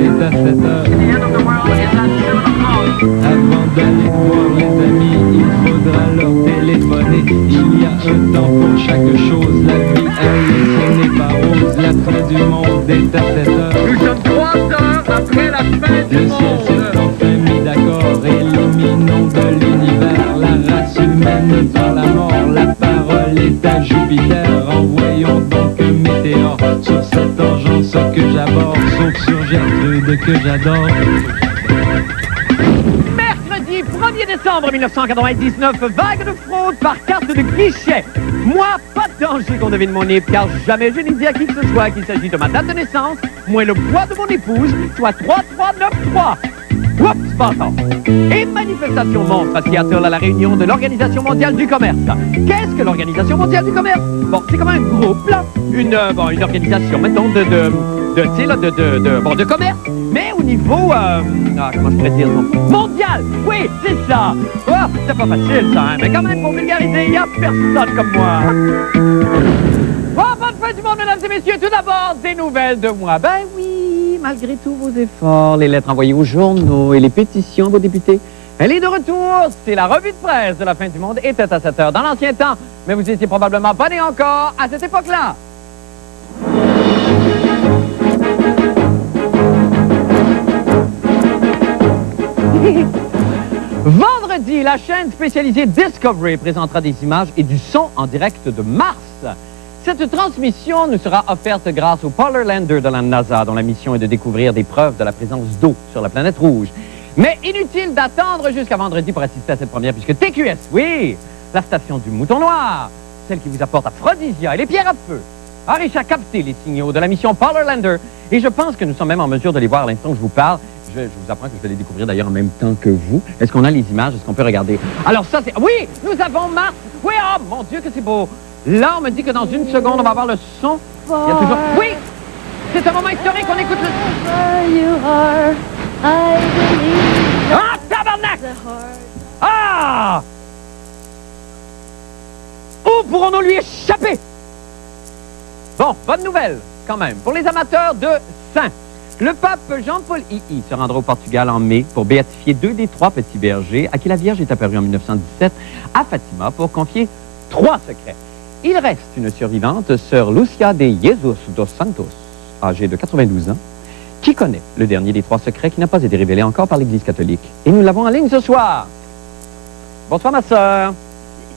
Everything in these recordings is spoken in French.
est à 7 heures! Avant d'aller voir les amis, il faudra leur téléphoner. Il y a un temps pour chaque chose. La vie, elle, ce n'est pas rose. La fin du monde est à 7 heures. Nous sommes 3 heures après la fin du Le ciel s'est enfin mis d'accord. Éliminons de l'univers la race humaine par la mort. La parole est à Jupiter. Envoyons donc un météore sur cette engeance que j'aborde, sauf sur Gertrude que j'adore. Mercredi 1er décembre 1999, vague de fraude par carte de guichet. Moi, pas de danger qu'on devine mon nip, car jamais je n'ai dit à qui que ce soit qu'il s'agit de ma date de naissance, moins le poids de mon épouse, soit 3393. Oups, pardon. Et manifestation monstre à Seattle à la réunion de l'Organisation mondiale du commerce. Qu'est-ce que l'Organisation mondiale du commerce? Bon, c'est comme un groupe, là. Une organisation, mettons, de commerce, mais au niveau, comment je pourrais dire, mondial. Oui, c'est ça. Oh, c'est pas facile, ça, hein, mais quand même, pour vulgariser, il n'y a personne comme moi. Oh, bonne fin du monde, mesdames et messieurs. Tout d'abord, des nouvelles de moi. Ben oui, malgré tous vos efforts, les lettres envoyées aux journaux et les pétitions à vos députés, elle est de retour. C'est la revue de presse de la fin du monde, était à 7 heures dans l'ancien temps, mais vous étiez probablement pas né encore à cette époque-là. Vendredi, la chaîne spécialisée Discovery présentera des images et du son en direct de Mars. Cette transmission nous sera offerte grâce au Polar Lander de la NASA, dont la mission est de découvrir des preuves de la présence d'eau sur la planète rouge. Mais inutile d'attendre jusqu'à vendredi pour assister à cette première, puisque TQS, oui, la station du Mouton Noir, celle qui vous apporte Aphrodisia et les pierres à feu, a réussi à capter les signaux de la mission Polar Lander. Et je pense que nous sommes même en mesure de les voir à l'instant où je vous parle. Je vous apprends que je vais les découvrir d'ailleurs en même temps que vous. Est-ce qu'on a les images? Est-ce qu'on peut regarder? Alors ça, c'est... Oui, nous avons Mars. Oui, oh mon Dieu que c'est beau. Là, on me dit que dans une seconde, on va avoir le son. Il y a toujours... Oui, c'est un moment historique. On écoute le... Ah, tabarnak! Ah! Où pourrons-nous lui échapper? Bon, bonne nouvelle, quand même, pour les amateurs de saints. Le pape Jean-Paul II se rendra au Portugal en mai pour béatifier 2 des 3 petits bergers à qui la Vierge est apparue en 1917 à Fatima pour confier 3 secrets. Il reste une survivante, sœur Lucia de Jesus dos Santos, âgée de 92 ans, qui connaît le dernier des 3 secrets qui n'a pas été révélé encore par l'Église catholique. Et nous l'avons en ligne ce soir. Bonsoir, ma sœur.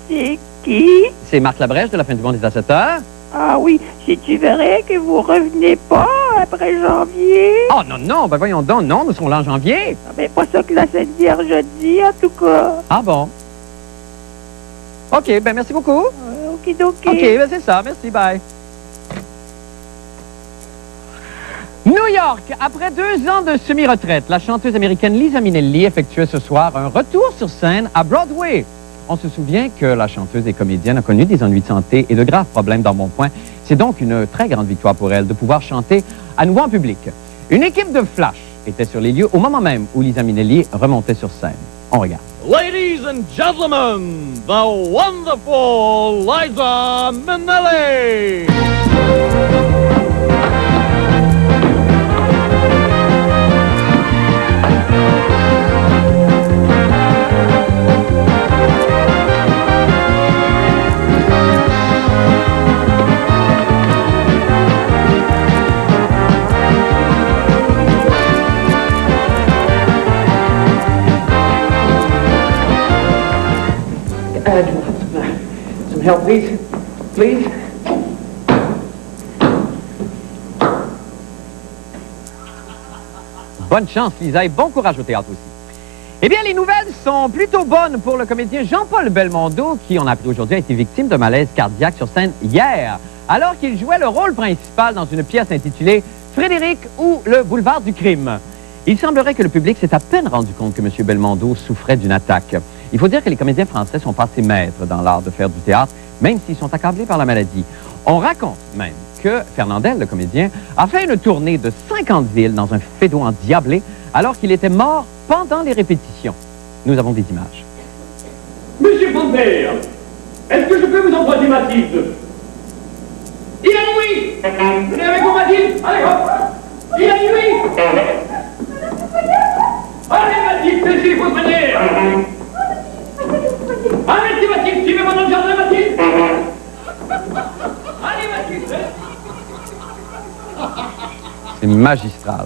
C'est qui? C'est Marc Labrèche de la fin du monde des à 7 heures. Ah oui, c'est-tu vrai que vous revenez pas après janvier? Oh non, non, ben voyons donc, non, nous serons là en janvier. Ah ben pas ça que la Sainte Vierge dit, en tout cas. Ah bon? OK, ben merci beaucoup. Okidoki. OK, ben c'est ça, merci, bye. New York, après 2 ans de semi-retraite, la chanteuse américaine Liza Minnelli effectuait ce soir un retour sur scène à Broadway. On se souvient que la chanteuse et comédienne a connu des ennuis de santé et de graves problèmes d'embonpoint. C'est donc une très grande victoire pour elle de pouvoir chanter à nouveau en public. Une équipe de flash était sur les lieux au moment même où Liza Minnelli remontait sur scène. On regarde. Ladies and gentlemen, the wonderful Liza Minnelli! Some help, please. Please. Bonne chance, Lisa, et bon courage au théâtre aussi. Eh bien, les nouvelles sont plutôt bonnes pour le comédien Jean-Paul Belmondo, qui, on a appris aujourd'hui, a été victime de malaise cardiaque sur scène hier, alors qu'il jouait le rôle principal dans une pièce intitulée Frédéric ou le boulevard du crime. Il semblerait que le public s'est à peine rendu compte que M. Belmondo souffrait d'une attaque. Il faut dire que les comédiens français sont passés maîtres dans l'art de faire du théâtre, même s'ils sont accablés par la maladie. On raconte même que Fernandel, le comédien, a fait une tournée de 50 villes dans un fédo endiablé, alors qu'il était mort pendant les répétitions. Nous avons des images. Monsieur Fontaine, est-ce que je peux vous emprunter Mathilde? Il a dit oui. Venez avec moi, Mathilde. Allez, hop. Il a dit oui. Allez, Mathilde, c'est ici, il faut se venir. Allez, Mathilde, suivez-moi dans le jardin, Mathilde. Allez, Mathilde. C'est magistral.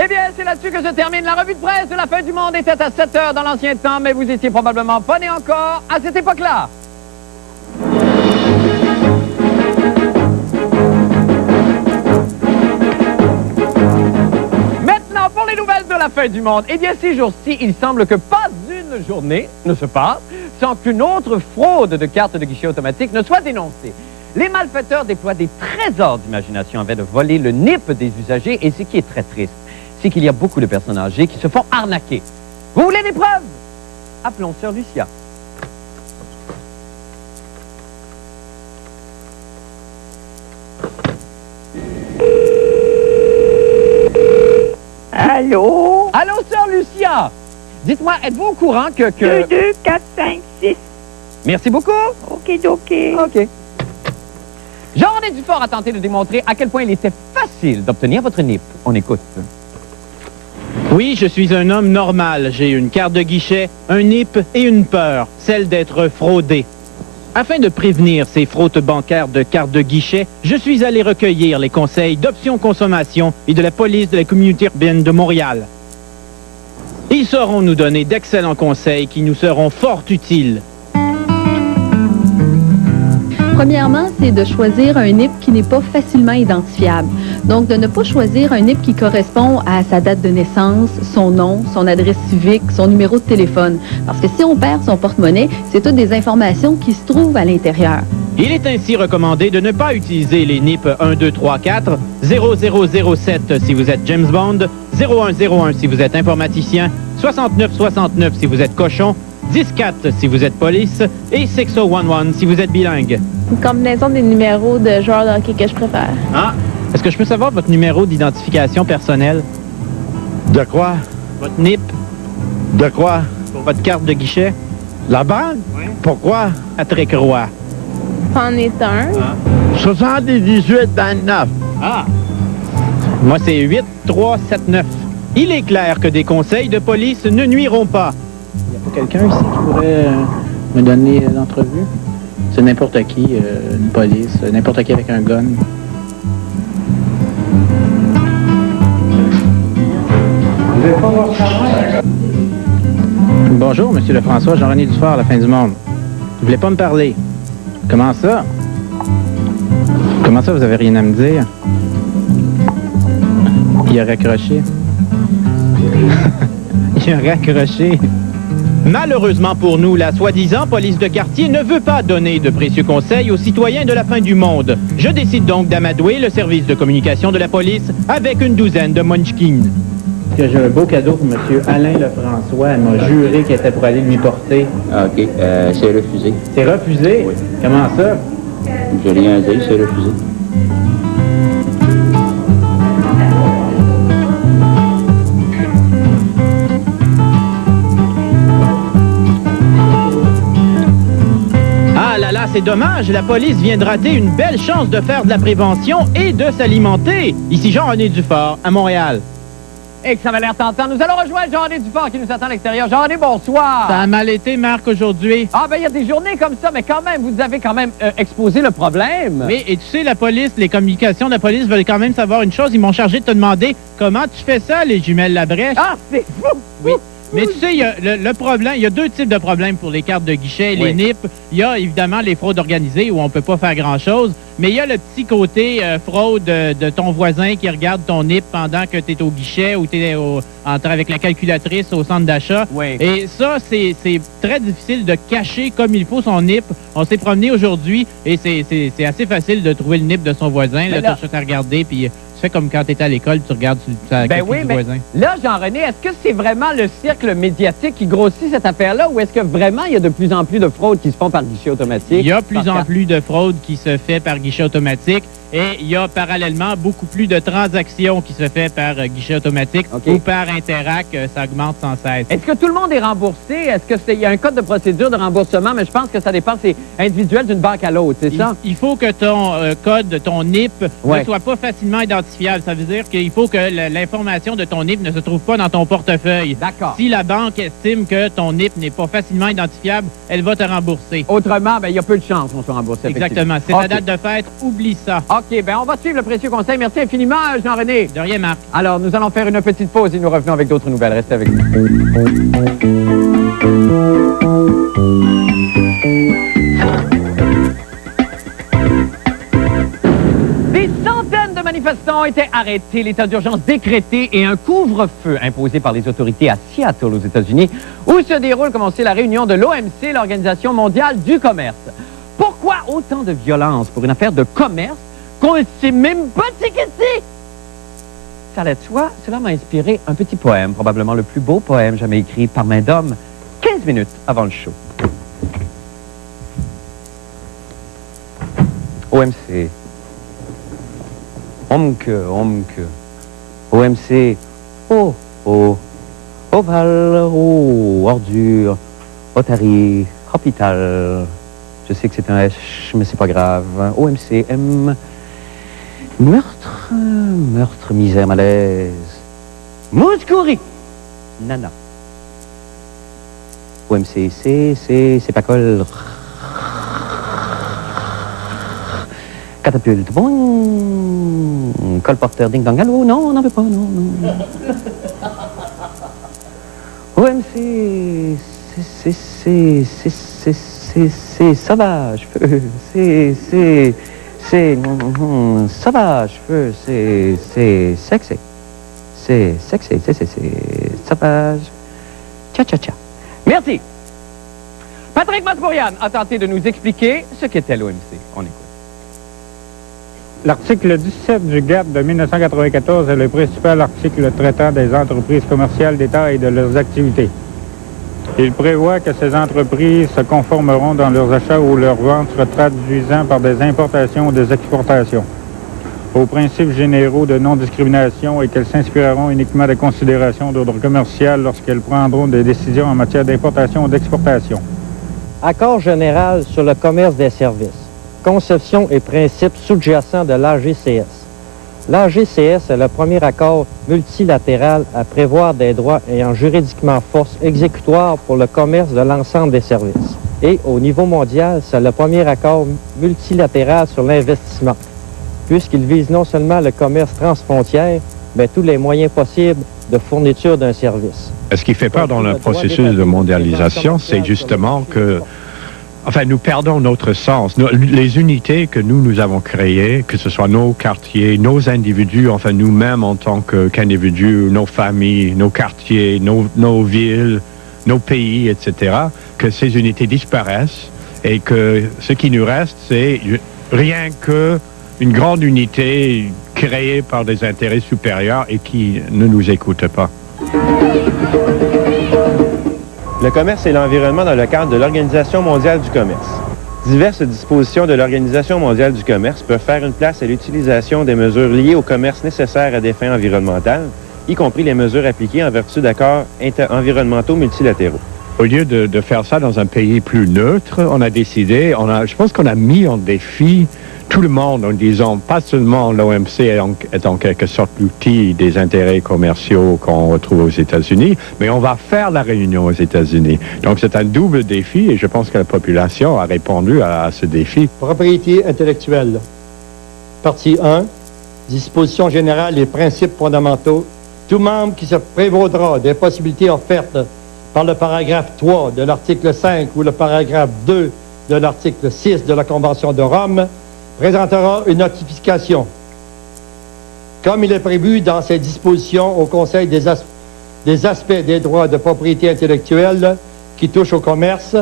Eh bien, c'est là-dessus que se termine la revue de presse de la fin du monde. Était à 7 heures dans l'ancien temps, mais vous étiez probablement pas né encore à cette époque-là. Maintenant, pour les nouvelles de la fin du monde, eh bien, ces jours-ci, il semble que pas une journée ne se passe sans qu'une autre fraude de cartes de guichet automatique ne soit dénoncée. Les malfaiteurs déploient des trésors d'imagination afin de voler le NIP des usagers, et ce qui est très triste, c'est qu'il y a beaucoup de personnes âgées qui se font arnaquer. Vous voulez des preuves? Appelons Sœur Lucia. Allô? Allô, Sœur Lucia? Dites-moi, êtes-vous au courant que... 2, 2, 4, 5, 6. Merci beaucoup. OK, OK. OK. Jean-René Dufort a tenté de démontrer à quel point il était facile d'obtenir votre NIP. On écoute. Oui, je suis un homme normal. J'ai une carte de guichet, un NIP et une peur, celle d'être fraudé. Afin de prévenir ces fraudes bancaires de cartes de guichet, je suis allé recueillir les conseils d'Options Consommation et de la police de la communauté urbaine de Montréal. Ils sauront nous donner d'excellents conseils qui nous seront fort utiles. Premièrement, c'est de choisir un NIP qui n'est pas facilement identifiable. Donc, de ne pas choisir un NIP qui correspond à sa date de naissance, son nom, son adresse civique, son numéro de téléphone. Parce que si on perd son porte-monnaie, c'est toutes des informations qui se trouvent à l'intérieur. Il est ainsi recommandé de ne pas utiliser les NIP 1234, 0007 si vous êtes James Bond, 0101 si vous êtes informaticien, 6969 si vous êtes cochon, 104 si vous êtes police et 6011 si vous êtes bilingue. Une combinaison des numéros de joueurs de hockey que je préfère. Ah, est-ce que je peux savoir votre numéro d'identification personnelle? De quoi? Votre NIP De quoi? pour votre carte de guichet? La banque? Oui. Pourquoi? Patrick Roy. C'en est un. 78 dans le 9. Ah! Moi, c'est 8379. Il est clair que des conseils de police ne nuiront pas. Il n'y a pas quelqu'un ici qui pourrait me donner l'entrevue? C'est n'importe qui, une police, n'importe qui avec un gun. Bonjour, Monsieur Lefrançois, Jean-René Dufort, La fin du monde. Vous voulez pas me parler? Comment ça? Comment ça, vous avez rien à me dire? Il a raccroché. Il a raccroché. Malheureusement pour nous, la soi-disant police de quartier ne veut pas donner de précieux conseils aux citoyens de la fin du monde. Je décide donc d'amadouer le service de communication de la police avec une douzaine de munchkins. J'ai un beau cadeau pour M. Alain Lefrançois. Elle m'a juré qu'elle était pour aller lui porter. Ah, OK. C'est refusé. C'est refusé? Oui. Comment ça? J'ai rien dit, c'est refusé. Ah là là, c'est dommage, la police vient de rater une belle chance de faire de la prévention et de s'alimenter. Ici Jean-René Dufort, à Montréal. Et que ça va l'air tentant. Nous allons rejoindre Jean-René Dufort qui nous attend à l'extérieur. Jean-René, bonsoir. Ça a mal été, Marc, aujourd'hui. Ah, ben il y a des journées comme ça, mais quand même, vous avez quand même exposé le problème. Oui, et tu sais, la police, les communications de la police veulent quand même savoir une chose. Ils m'ont chargé de te demander comment tu fais ça, les jumelles Labrèche. Ah, c'est fou! Oui. Mais tu sais, il y a le problème, il y a deux types de problèmes pour les cartes de guichet, les NIP. Il y a évidemment les fraudes organisées où on peut pas faire grand-chose, mais il y a le petit côté fraude de ton voisin qui regarde ton NIP pendant que tu es au guichet ou tu es avec la calculatrice au centre d'achat. Oui. Et ça, c'est très difficile de cacher comme il faut son NIP. On s'est promené aujourd'hui et c'est assez facile de trouver le NIP de son voisin. Là, tu as juste à regarder, puis Tu fais comme quand tu étais à l'école, tu regardes sur la Ben copie oui, du mais voisin. là, Jean-René, est-ce que c'est vraiment le cercle médiatique qui grossit cette affaire-là ou est-ce que vraiment il y a de plus en plus de fraudes qui se font par guichet automatique? Il y a plus en plus de fraudes qui se fait par guichet automatique et il y a parallèlement beaucoup plus de transactions qui se fait par guichet automatique ou par Interac. Ça augmente sans cesse. Est-ce que tout le monde est remboursé? Est-ce qu'il y a un code de procédure de remboursement? Mais je pense que ça dépend, c'est individuel d'une banque à l'autre, c'est ça? Il faut que ton code, ton NIP, ne soit pas facilement identifiable. Ça veut dire qu'il faut que l'information de ton NIP ne se trouve pas dans ton portefeuille. D'accord. Si la banque estime que ton NIP n'est pas facilement identifiable, elle va te rembourser. Autrement, ben, il y a peu de chances qu'on soit remboursé. Exactement. C'est ta date de fête, oublie ça. OK, ben on va suivre le précieux conseil. Merci infiniment, Jean-René. De rien, Marc. Alors, nous allons faire une petite pause et nous revenons avec d'autres nouvelles. Restez avec nous. Des centaines de manifestants ont été arrêtés, l'état d'urgence décrété et un couvre-feu imposé par les autorités à Seattle, aux États-Unis, où se déroule, comme on sait, la réunion de l'OMC, l'Organisation mondiale du commerce. Pourquoi autant de violence pour une affaire de commerce qu'on ne sait même pas c'est que c'est? Ça allait de soi, cela m'a inspiré un petit poème, probablement le plus beau poème jamais écrit par main d'homme, 15 minutes avant le show. OMC. Omke. OMC. Oh. Oval, ordure, Otari, hôpital. Je sais que c'est un H, mais c'est pas grave. OMC, M. Meurtre, misère, malaise. Mouskouri. Nana. OMC, c'est pas col. Catapulte. Bon. Colporteur, ding dong. Allô, non, on n'en veut pas, non. OMC, c'est sauvage, feu. C'est sauvage, feu. C'est sexy. C'est sauvage. Tcha. Merci. Patrick Masbourian a tenté de nous expliquer ce qu'était l'OMC. On écoute. L'article 17 du GATT de 1994 est le principal article traitant des entreprises commerciales d'État et de leurs activités. Il prévoit que ces entreprises se conformeront dans leurs achats ou leurs ventes se traduisant par des importations ou des exportations aux principes généraux de non-discrimination et qu'elles s'inspireront uniquement des considérations d'ordre commercial lorsqu'elles prendront des décisions en matière d'importation ou d'exportation. Accord général sur le commerce des services. Conception et principes sous-jacents de l'AGCS. L'AGCS est le premier accord multilatéral à prévoir des droits ayant juridiquement force exécutoire pour le commerce de l'ensemble des services. Et au niveau mondial, c'est le premier accord multilatéral sur l'investissement, puisqu'il vise non seulement le commerce transfrontière, mais tous les moyens possibles de fourniture d'un service. Ce qui fait peur dans le processus de mondialisation, c'est justement que nous perdons notre sens. Les unités que nous avons créées, que ce soit nos quartiers, nos individus, nous-mêmes en tant qu'individus, nos familles, nos quartiers, nos villes, nos pays, etc., que ces unités disparaissent et que ce qui nous reste, c'est rien qu'une grande unité créée par des intérêts supérieurs et qui ne nous écoute pas. Le commerce et l'environnement dans le cadre de l'Organisation mondiale du commerce. Diverses dispositions de l'Organisation mondiale du commerce peuvent faire une place à l'utilisation des mesures liées au commerce nécessaires à des fins environnementales, y compris les mesures appliquées en vertu d'accords environnementaux multilatéraux. Au lieu de faire ça dans un pays plus neutre, on a décidé, je pense qu'on a mis en défi tout le monde en disant pas seulement l'OMC est en quelque sorte l'outil des intérêts commerciaux qu'on retrouve aux États-Unis, mais on va faire la réunion aux États-Unis. Donc c'est un double défi et je pense que la population a répondu à ce défi. Propriété intellectuelle. Partie 1. Dispositions générales et principes fondamentaux. Tout membre qui se prévaudra des possibilités offertes par le paragraphe 3 de l'article 5 ou le paragraphe 2 de l'article 6 de la Convention de Rome présentera une notification, comme il est prévu dans ces dispositions au Conseil des aspects des droits de propriété intellectuelle qui touchent au commerce,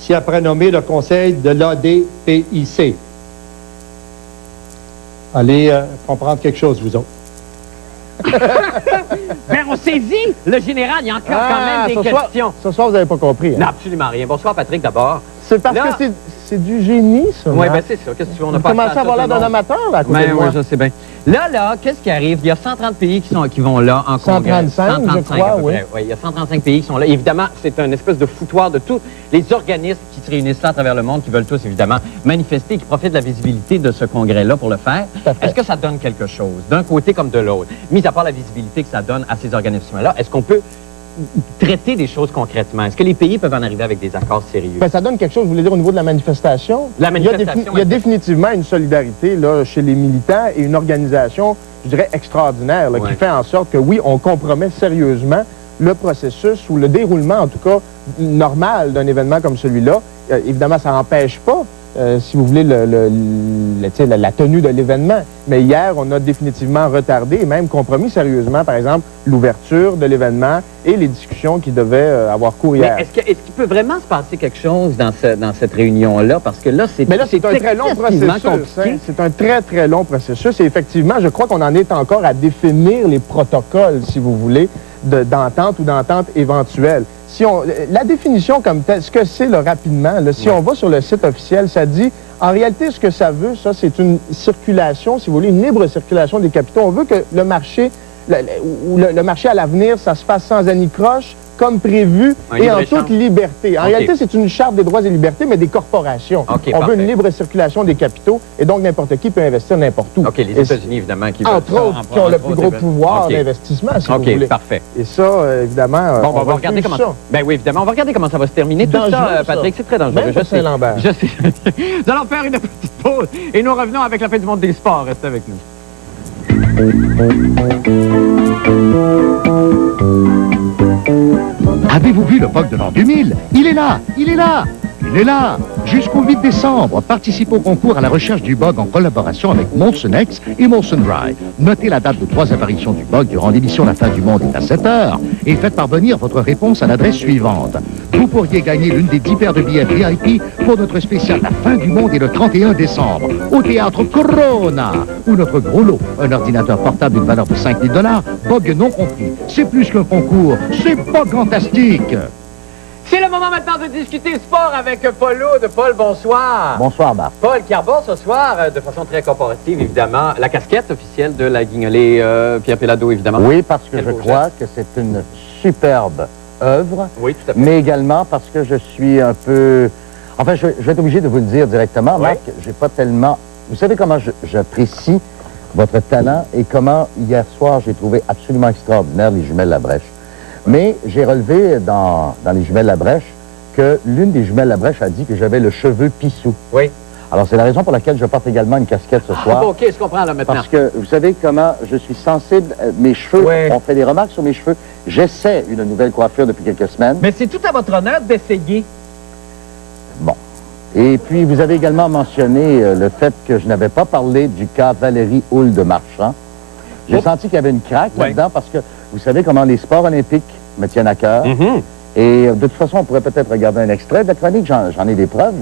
si après nommé le Conseil de l'ADPIC. Allez comprendre quelque chose, vous autres. Ben, on saisit le général, il y a encore quand même des questions. Ce soir, vous n'avez pas compris. Non, absolument rien. Bonsoir, Patrick, d'abord. C'est parce que c'est du génie, ça. Oui, ben c'est ça. Qu'est-ce que tu veux? On a pas commencé à avoir l'air d'un amateur, là, à côté de moi. Oui, je sais bien. Là, qu'est-ce qui arrive? Il y a 130 pays qui vont là en congrès. 135, je crois, oui. Oui, il y a 135 pays qui sont là. Évidemment, c'est une espèce de foutoir de tous les organismes qui se réunissent là à travers le monde, qui veulent tous, évidemment, manifester et qui profitent de la visibilité de ce congrès-là pour le faire. Est-ce que ça donne quelque chose, d'un côté comme de l'autre? Mis à part la visibilité que ça donne à ces organismes-là, est-ce qu'on peut traiter des choses concrètement? Est-ce que les pays peuvent en arriver avec des accords sérieux? Ben, ça donne quelque chose, vous voulez dire, au niveau de la manifestation? La manifestation, il y a définitivement une solidarité là, chez les militants et une organisation, je dirais, extraordinaire, là, qui fait en sorte que, oui, on compromet sérieusement le processus ou le déroulement, en tout cas, normal d'un événement comme celui-là. Évidemment, ça n'empêche pas, si vous voulez, la tenue de l'événement. Mais hier, on a définitivement retardé et même compromis sérieusement, par exemple, l'ouverture de l'événement et les discussions qui devaient avoir cours hier. Mais est-ce qu'il peut vraiment se passer quelque chose dans cette réunion-là? Parce que là, c'est un très long processus. Hein? C'est un très, très long processus. Et effectivement, je crois qu'on en est encore à définir les protocoles, si vous voulez, d'entente ou d'entente éventuelle. La définition comme telle, ce que c'est rapidement, si on va sur le site officiel, ça dit, en réalité, ce que ça veut, ça, c'est une circulation, si vous voulez, une libre circulation des capitaux. On veut que le marché, le marché à l'avenir, ça se fasse sans anicroche, comme prévu, et en toute liberté. En réalité, c'est une charte des droits et libertés, mais des corporations. On veut une libre circulation des capitaux, et donc n'importe qui peut investir n'importe où. Les États-Unis, évidemment, qui entre autres, qui ont le plus gros pouvoir d'investissement, si vous voulez. Parfait. Et ça, évidemment, on va regarder comment ça. Ben oui, évidemment, on va regarder comment ça va se terminer. Tout ça, Patrick, c'est très dangereux. Même pour Saint-Lambert. Je sais. Nous allons faire une petite pause, et nous revenons avec la fin du monde des sports. Restez avec nous. Avez-vous vu le POC de l'an 2000? Il est là! Il est là! Il est là! Jusqu'au 8 décembre, participe au concours à la recherche du bug en collaboration avec Molson X et Molson Dry. Notez la date de 3 apparitions du bug durant l'émission La fin du monde est à 7 heures et faites parvenir votre réponse à l'adresse suivante. Vous pourriez gagner l'une des 10 paires de billets VIP pour notre spécial La fin du monde est le 31 décembre au théâtre Corona, où notre gros lot, un ordinateur portable d'une valeur de 5 000 $, bug non compris. C'est plus qu'un concours, c'est pas fantastique! C'est le moment maintenant de discuter sport avec Paul Aude. Paul, bonsoir. Bonsoir, Marc. Paul qui arbore ce soir, de façon très corporative, évidemment, la casquette officielle de la Guignolée Pierre Péladeau, évidemment. Oui, parce que je crois que c'est une superbe œuvre. Oui, tout à fait. Mais également parce que je suis un peu... Enfin, je vais être obligé de vous le dire directement, Marc, j'ai pas tellement... Vous savez comment j'apprécie votre talent et comment, hier soir, j'ai trouvé absolument extraordinaire les jumelles Labrèche. Mais j'ai relevé dans les jumelles Labrèche que l'une des jumelles Labrèche a dit que j'avais le cheveu pissou. Oui. Alors, c'est la raison pour laquelle je porte également une casquette ce soir. OK, je comprends là maintenant. Parce que vous savez comment je suis sensible, mes cheveux, on fait des remarques sur mes cheveux. J'essaie une nouvelle coiffure depuis quelques semaines. Mais c'est tout à votre honneur d'essayer. Bon. Et puis, vous avez également mentionné le fait que je n'avais pas parlé du cas Valérie Houle de Marchand. J'ai senti qu'il y avait une craque là-dedans parce que vous savez comment les sports olympiques me tiennent à cœur. Et de toute façon, on pourrait peut-être regarder un extrait de la chronique. J'en ai des preuves.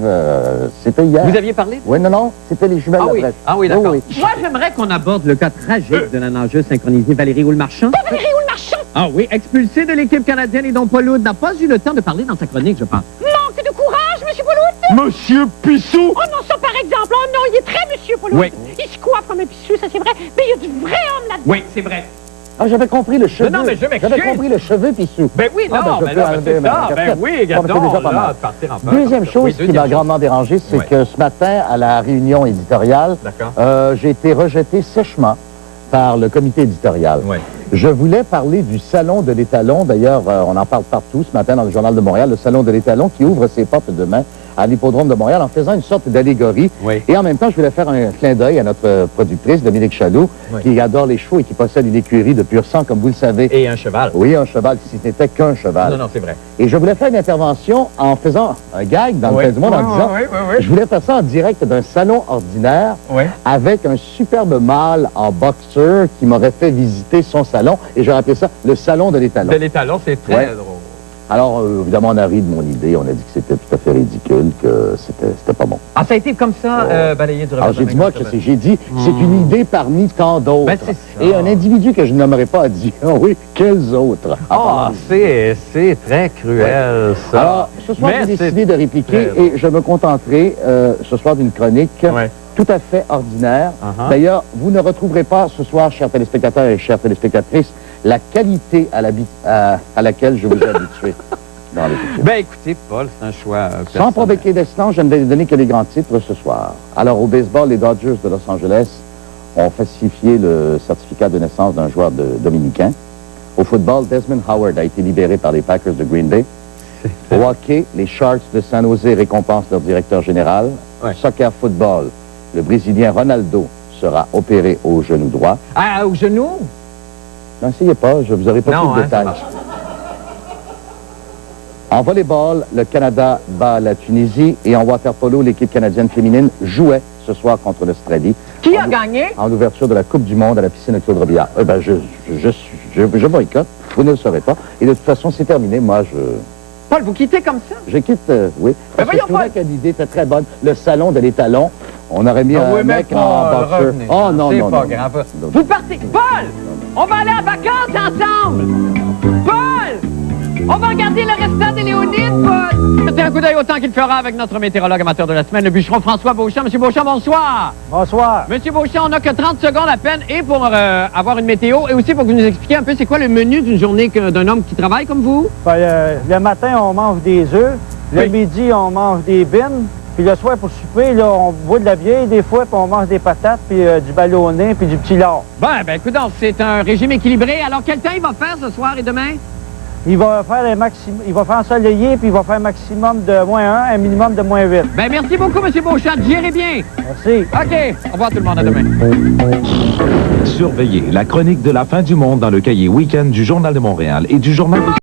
C'était hier. Vous aviez parlé? Oui, non. C'était les jumelles Labrèche. Ah oui, d'accord. Moi, j'aimerais qu'on aborde le cas tragique de la nageuse synchronisée Valérie Houle-Marchand. Valérie Houle-Marchand! Ah oui, expulsée de l'équipe canadienne et dont Paul Aude n'a pas eu le temps de parler dans sa chronique, je pense. Manque de courage, Monsieur Paul Aude! Monsieur Pissou! Oh non, ça par exemple. Oh non, il est très Monsieur Paul Aude. Oui. Il se coiffe comme un pissou, ça c'est vrai. Mais il y a du vrai homme là-dedans. Oui, c'est vrai. Ah, j'avais compris le cheveu. Non, mais je m'excuse. J'avais compris le cheveu pissou. Ben oui, non, je ben peux là, enlever c'est ma ça. casquette. Ben oui, Bon, c'est déjà pas mal. partir en peur. Deuxième chose qui m'a grandement dérangé, c'est que ce matin, à la réunion éditoriale, j'ai été rejeté sèchement par le comité éditorial. Je voulais parler du Salon de l'Étalon. D'ailleurs, on en parle partout ce matin dans le Journal de Montréal, le Salon de l'Étalon qui ouvre ses portes demain à l'Hippodrome de Montréal en faisant une sorte d'allégorie. Et en même temps, je voulais faire un clin d'œil à notre productrice, Dominique Chaloux, qui adore les chevaux et qui possède une écurie de pur sang, comme vous le savez. Et un cheval. Oui, un cheval, si ce n'était qu'un cheval. Non, c'est vrai. Et je voulais faire une intervention en faisant un gag dans le Fin du Monde en disant, je voulais faire ça en direct d'un salon ordinaire avec un superbe mâle en boxeur qui m'aurait fait visiter son salon et j'aurais appelé ça le Salon de l'Étalon. De l'Étalon, c'est très drôle. Alors, évidemment, on a ri de mon idée. On a dit que c'était tout à fait ridicule, que c'était pas bon. Ah, ça a été comme ça, balayé du revers. Alors, j'ai dit, moi, j'ai dit, c'est une idée parmi tant d'autres. Ben, c'est ça. Et un individu que je ne nommerai pas a dit, ah oui, quels autres? Ah, c'est très cruel, ça. Alors, ce soir, j'ai décidé de répliquer et je me contenterai ce soir d'une chronique tout à fait ordinaire. D'ailleurs, vous ne retrouverez pas ce soir, chers téléspectateurs et chères téléspectatrices, la qualité à laquelle je vous ai habitué dans l'écriture. Ben écoutez, Paul, c'est un choix Sans provoquer d'instant, je ne vais donner que les grands titres ce soir. Alors, au baseball, les Dodgers de Los Angeles ont falsifié le certificat de naissance d'un joueur dominicain. Au football, Desmond Howard a été libéré par les Packers de Green Bay. Au hockey, les Sharks de San Jose récompensent leur directeur général. Soccer football, le Brésilien Ronaldo sera opéré au genou droit. Ah, au genou? N'essayez pas, je vous aurai pas plus de détails. En volleyball, le Canada bat la Tunisie et en waterpolo, l'équipe canadienne féminine jouait ce soir contre l'Australie. Qui a gagné? En ouverture de la Coupe du Monde à la piscine Claude Robillard. Je boycotte, vous ne le saurez pas. Et de toute façon, c'est terminé. Moi, Paul, vous quittez comme ça? Je quitte, oui. Parce que je trouvais que l'idée était très bonne. Le salon de l'étalon, on aurait mis un mec en boxeur. Oh non, non, non. C'est pas grave. Vous partez. Paul! On va aller en vacances ensemble! Paul! On va regarder le restant des Léonides, Paul! Jetez un coup d'œil au temps qu'il fera avec notre météorologue amateur de la semaine, le bûcheron François Beauchamp. Monsieur Beauchamp, bonsoir! Bonsoir! Monsieur Beauchamp, on n'a que 30 secondes à peine et pour avoir une météo et aussi pour que vous nous expliquiez un peu c'est quoi le menu d'une journée d'un homme qui travaille comme vous? Ben, le matin, on mange des œufs. Le midi, on mange des bines. Puis le soir, pour souper, là, on boit de la vieille des fois, puis on mange des patates, puis du ballonné, puis du petit lard. Ben, écoute donc, c'est un régime équilibré. Alors, quel temps il va faire ce soir et demain? Il va faire ensoleillé, puis il va faire un maximum de -1, un minimum de -8. Ben, merci beaucoup, M. Beauchamp. Gérez bien. Merci. OK. Au revoir tout le monde. À demain. Surveillez la chronique de la fin du monde dans le cahier Week-end du Journal de Montréal et du Journal de